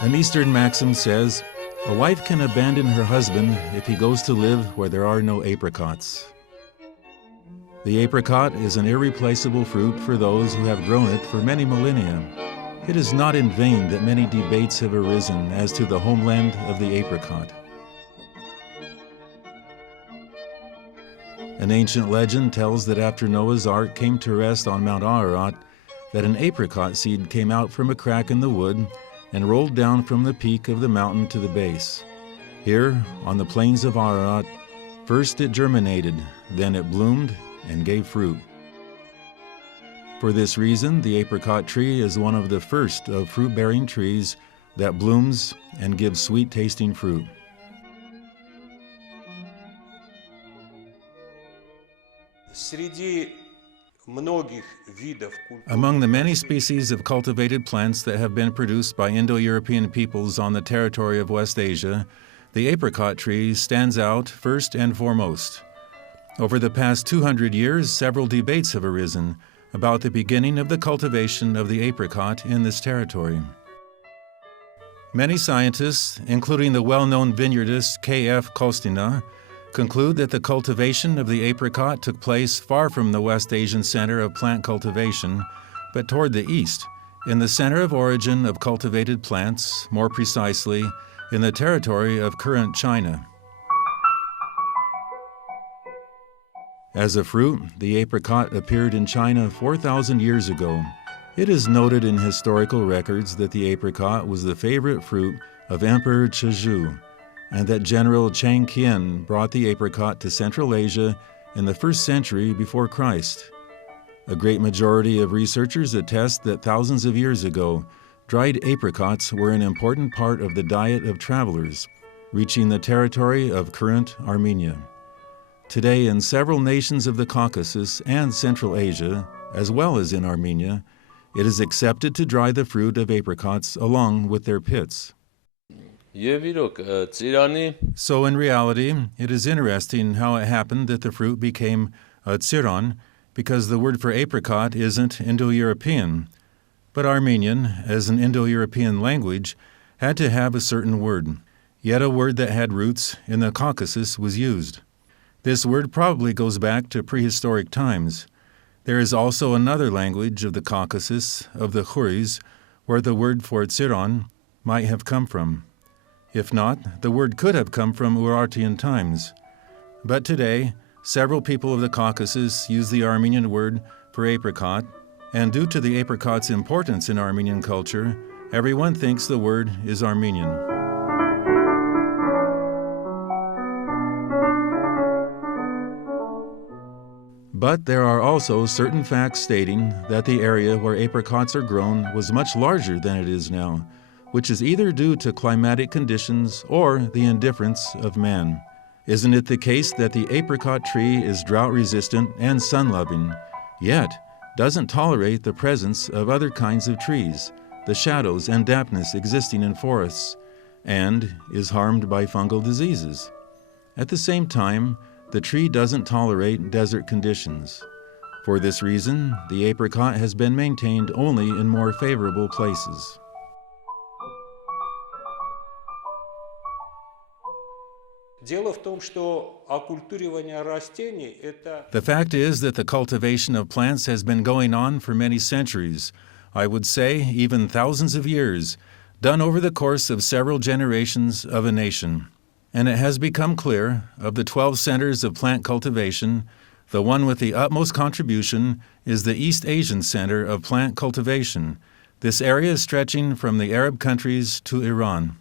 An Eastern maxim says, "A wife can abandon her husband if he goes to live where there are no apricots." The apricot is an irreplaceable fruit for those who have grown it for many millennia. It is not in vain that many debates have arisen as to the homeland of the apricot. An ancient legend tells that after Noah's Ark came to rest on Mount Ararat, that an apricot seed came out from a crack in the wood and rolled down from the peak of the mountain to the base. Here, on the Plains of Ararat, first it germinated, then it bloomed and gave fruit. For this reason, the apricot tree is one of the first of fruit-bearing trees that blooms and gives sweet-tasting fruit. Among the many species of cultivated plants that have been produced by Indo-European peoples on the territory of West Asia, the apricot tree stands out first and foremost. Over the past 200 years, several debates have arisen about the beginning of the cultivation of the apricot in this territory. Many scientists, including the well-known vineyardist K.F. Kostina, conclude that the cultivation of the apricot took place far from the West Asian center of plant cultivation, but toward the east, in the center of origin of cultivated plants, more precisely, in the territory of current China. As a fruit, the apricot appeared in China 4,000 years ago. It is noted in historical records that the apricot was the favorite fruit of Emperor Chezhou, and that General Chang Qian brought the apricot to Central Asia in the 1st century before Christ. A great majority of researchers attest that thousands of years ago, dried apricots were an important part of the diet of travelers, reaching the territory of current Armenia. Today, in several nations of the Caucasus and Central Asia, as well as in Armenia, it is accepted to dry the fruit of apricots along with their pits. So in reality, it is interesting how it happened that the fruit became Tsirán, because the word for apricot isn't Indo-European, but Armenian, as an Indo-European language, had to have a certain word. Yet a word that had roots in the Caucasus was used. This word probably goes back to prehistoric times. There is also another language of the Caucasus, of the Khuris, where the word for Tsirán might have come from. If not, the word could have come from Urartian times. But today, several people of the Caucasus use the Armenian word for apricot, and due to the apricot's importance in Armenian culture, everyone thinks the word is Armenian. But there are also certain facts stating that the area where apricots are grown was much larger than it is now, which is either due to climatic conditions or the indifference of man. Isn't it the case that the apricot tree is drought-resistant and sun-loving, yet doesn't tolerate the presence of other kinds of trees, the shadows and dampness existing in forests, and is harmed by fungal diseases? At the same time, the tree doesn't tolerate desert conditions. For this reason, the apricot has been maintained only in more favorable places. The fact is that the cultivation of plants has been going on for many centuries, I would say even thousands of years, done over the course of several generations of a nation. And it has become clear, of the 12 centers of plant cultivation, the one with the utmost contribution is the East Asian Center of Plant Cultivation, this area stretching from the Arab countries to Iran.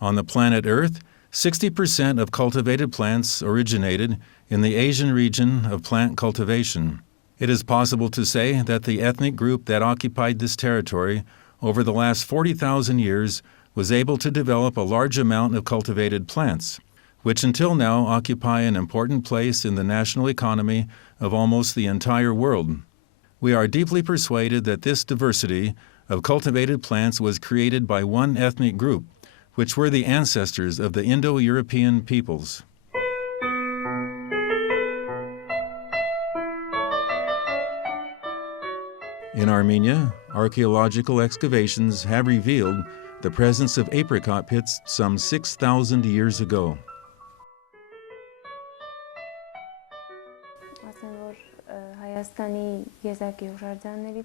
On the planet Earth, 60% of cultivated plants originated in the Asian region of plant cultivation. It is possible to say that the ethnic group that occupied this territory over the last 40,000 years, was able to develop a large amount of cultivated plants, which until now occupy an important place in the national economy of almost the entire world. We are deeply persuaded that this diversity of cultivated plants was created by one ethnic group, which were the ancestors of the Indo-European peoples. In Armenia, archaeological excavations have revealed the presence of apricot pits some 6,000 years ago.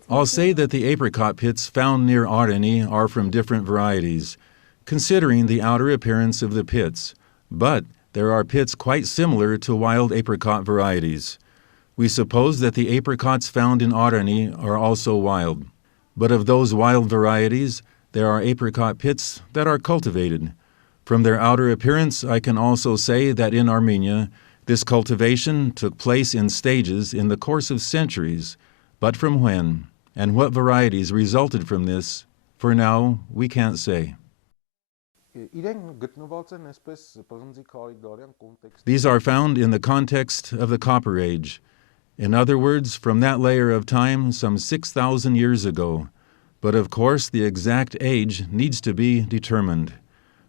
I'll say that the apricot pits found near Areni are from different varieties, considering the outer appearance of the pits, but there are pits quite similar to wild apricot varieties. We suppose that the apricots found in Areni are also wild, but of those wild varieties, there are apricot pits that are cultivated. From their outer appearance, I can also say that in Armenia, this cultivation took place in stages in the course of centuries, but from when and what varieties resulted from this, for now, we can't say. These are found in the context of the Copper Age. In other words, from that layer of time some 6,000 years ago. But of course, the exact age needs to be determined.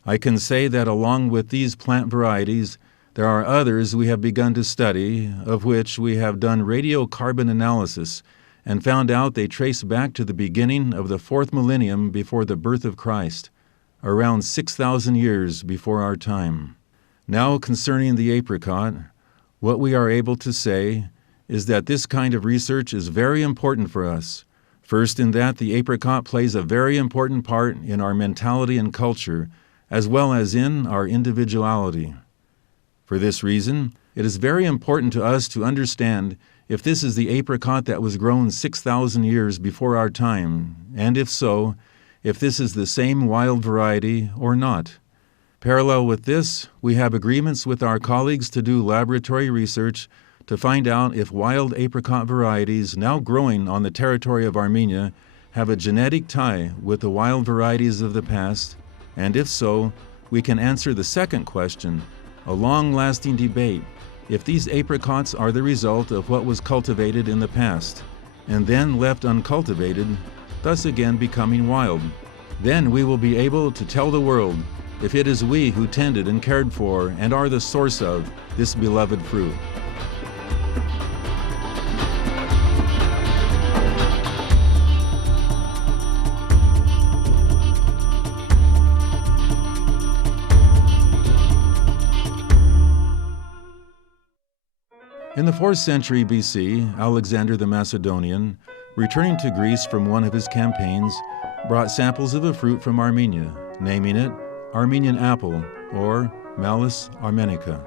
I can say that along with these plant varieties, there are others we have begun to study, of which we have done radiocarbon analysis and found out they trace back to the beginning of the 4th millennium before the birth of Christ, around 6,000 years before our time. Now, concerning the apricot, what we are able to say is that this kind of research is very important for us. First, in that the apricot plays a very important part in our mentality and culture, as well as in our individuality. For this reason, it is very important to us to understand if this is the apricot that was grown 6,000 years before our time, and if so, if this is the same wild variety or not. Parallel with this, we have agreements with our colleagues to do laboratory research to find out if wild apricot varieties now growing on the territory of Armenia have a genetic tie with the wild varieties of the past, and if so, we can answer the second question, a long-lasting debate, if these apricots are the result of what was cultivated in the past, and then left uncultivated, thus again becoming wild. Then we will be able to tell the world if it is we who tended and cared for and are the source of this beloved fruit. In the 4th century BC, Alexander the Macedonian, returning to Greece from one of his campaigns, brought samples of a fruit from Armenia, naming it Armenian apple, or Malus armenica.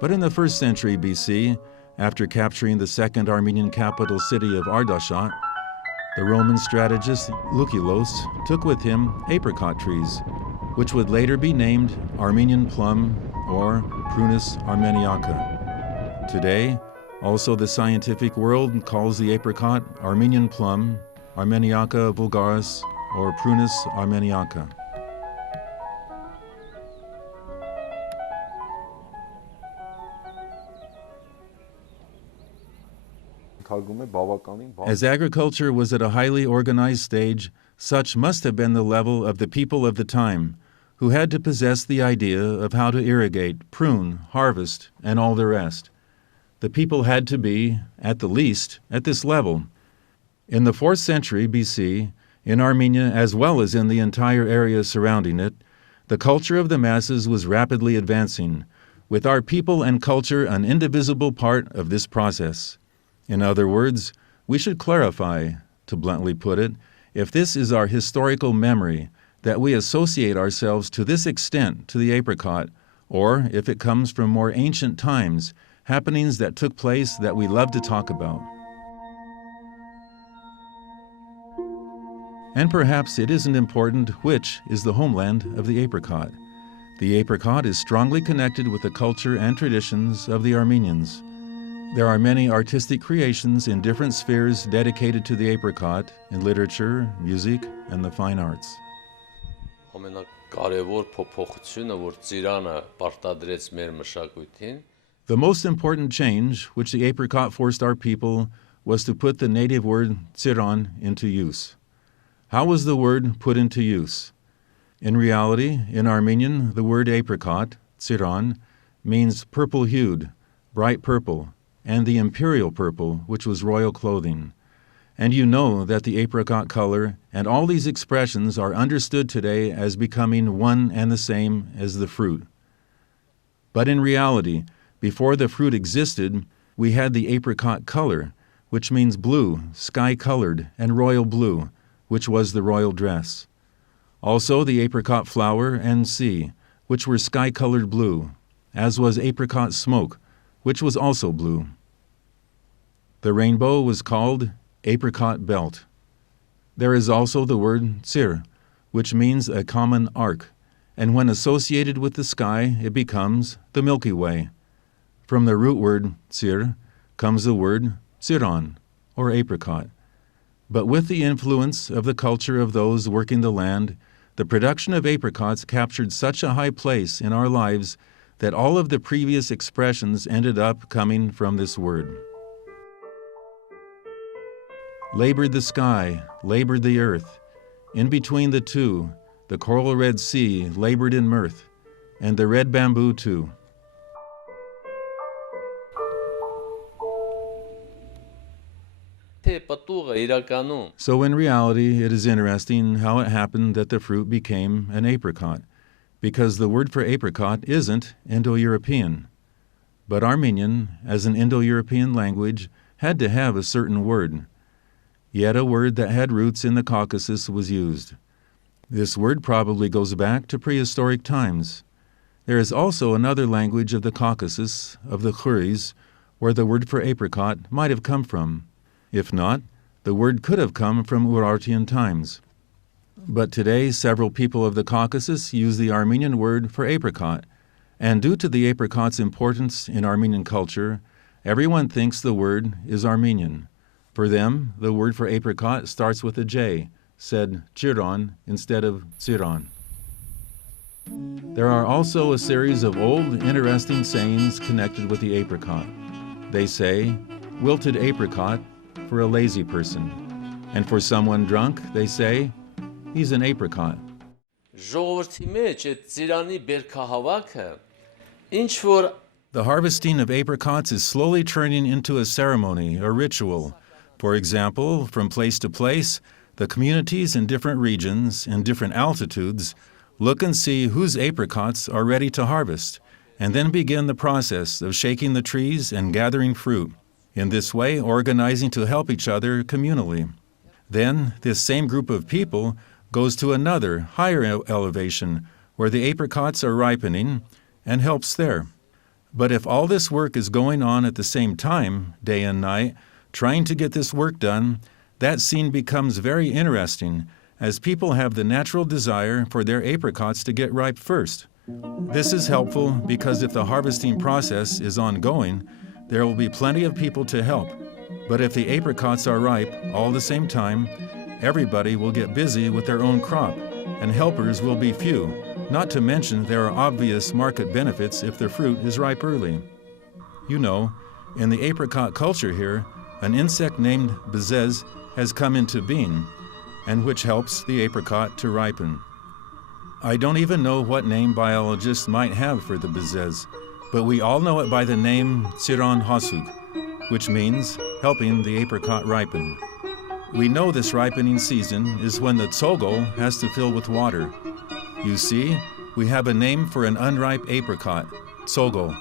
But in the 1st century BC, after capturing the second Armenian capital city of Ardashir, the Roman strategist Lucullus took with him apricot trees, which would later be named Armenian plum or Prunus Armeniaca. Today, also the scientific world calls the apricot Armenian plum, Armeniaca vulgaris, or Prunus Armeniaca. As agriculture was at a highly organized stage, such must have been the level of the people of the time, who had to possess the idea of how to irrigate, prune, harvest, and all the rest. The people had to be, at the least, at this level. In the 4th century BC, in Armenia as well as in the entire area surrounding it, the culture of the masses was rapidly advancing, with our people and culture an indivisible part of this process. In other words, we should clarify, to bluntly put it, if this is our historical memory, that we associate ourselves to this extent to the apricot, or if it comes from more ancient times, happenings that took place that we love to talk about. And perhaps it isn't important which is the homeland of the apricot. The apricot is strongly connected with the culture and traditions of the Armenians. There are many artistic creations in different spheres dedicated to the apricot in literature, music, and the fine arts. Ամենակարևոր փոփոխությունը, որ Ծիրանը պարտադրեց մեր մշակույթին, The most important change which the apricot forced our people was to put the native word Tsirán into use. How was the word put into use? In reality, in Armenian, the word apricot, Tsirán, means purple-hued, bright purple, and the imperial purple, which was royal clothing. And you know that the apricot color and all these expressions are understood today as becoming one and the same as the fruit. But in reality, before the fruit existed, we had the apricot color, which means blue, sky-colored, and royal blue, which was the royal dress. Also the apricot flower and sea, which were sky-colored blue, as was apricot smoke, which was also blue. The rainbow was called apricot belt. There is also the word tsir, which means a common arc, and when associated with the sky, it becomes the Milky Way. From the root word tsir comes the word tsiran, or apricot. But with the influence of the culture of those working the land, the production of apricots captured such a high place in our lives that all of the previous expressions ended up coming from this word. Labored the sky, labored the earth. In between the two, the coral red sea labored in mirth, and the red bamboo too. So in reality, it is interesting how it happened that the fruit became an apricot, because the word for apricot isn't Indo-European. But Armenian, as an Indo-European language, had to have a certain word. Yet a word that had roots in the Caucasus was used. This word probably goes back to prehistoric times. There is also another language of the Caucasus, of the Khuris, where the word for apricot might have come from. If not, the word could have come from Urartian times. But today, several people of the Caucasus use the Armenian word for apricot, and due to the apricot's importance in Armenian culture, everyone thinks the word is Armenian. For them, the word for apricot starts with a J, said chiron instead of tsiran. There are also a series of old, interesting sayings connected with the apricot. They say, wilted apricot, for a lazy person, and for someone drunk, they say, he's an apricot. The harvesting of apricots is slowly turning into a ceremony, a ritual. For example, from place to place, the communities in different regions and different altitudes look and see whose apricots are ready to harvest, and then begin the process of shaking the trees and gathering fruit. In this way, organizing to help each other communally. Then, this same group of people goes to another, higher elevation, where the apricots are ripening, and helps there. But if all this work is going on at the same time, day and night, trying to get this work done, that scene becomes very interesting, as people have the natural desire for their apricots to get ripe first. This is helpful because if the harvesting process is ongoing, there will be plenty of people to help. But if the apricots are ripe all the same time, everybody will get busy with their own crop, and helpers will be few, not to mention there are obvious market benefits if the fruit is ripe early. You know, in the apricot culture here, an insect named bezez has come into being, and which helps the apricot to ripen. I don't even know what name biologists might have for the bezez, but we all know it by the name Tsiran Hasug, which means helping the apricot ripen. We know this ripening season is when the tsogol has to fill with water. You see, we have a name for an unripe apricot, tsogol.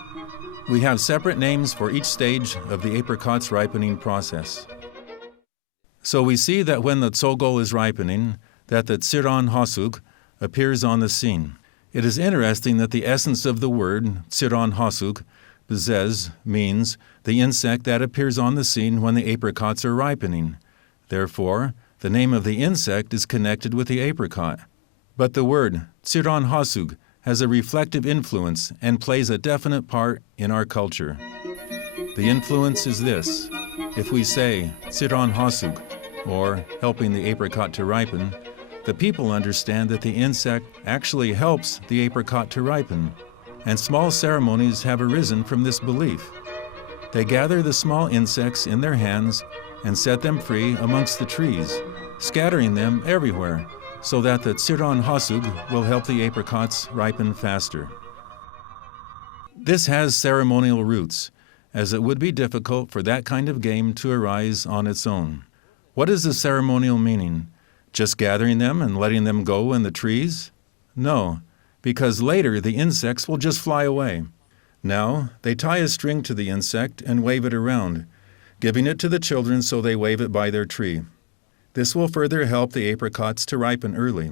We have separate names for each stage of the apricot's ripening process. So we see that when the tsogol is ripening, that the Tsiran Hasug appears on the scene. It is interesting that the essence of the word, Tsiran Hasug, bezez, means the insect that appears on the scene when the apricots are ripening. Therefore, the name of the insect is connected with the apricot. But the word, Tsiran Hasug, has a reflective influence and plays a definite part in our culture. The influence is this. If we say Tsirán hasug, or helping the apricot to ripen, the people understand that the insect actually helps the apricot to ripen, and small ceremonies have arisen from this belief. They gather the small insects in their hands and set them free amongst the trees, scattering them everywhere, so that the Tsirán hasug will help the apricots ripen faster. This has ceremonial roots, as it would be difficult for that kind of game to arise on its own. What is the ceremonial meaning? Just gathering them and letting them go in the trees? No, because later the insects will just fly away. Now they tie a string to the insect and wave it around, giving it to the children so they wave it by their tree. This will further help the apricots to ripen early.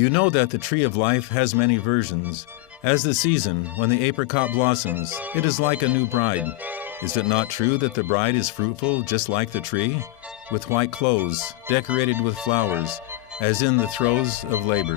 You know that the tree of life has many versions. As the season, when the apricot blossoms, it is like a new bride. Is it not true that the bride is fruitful just like the tree, with white clothes, decorated with flowers, as in the throes of labor?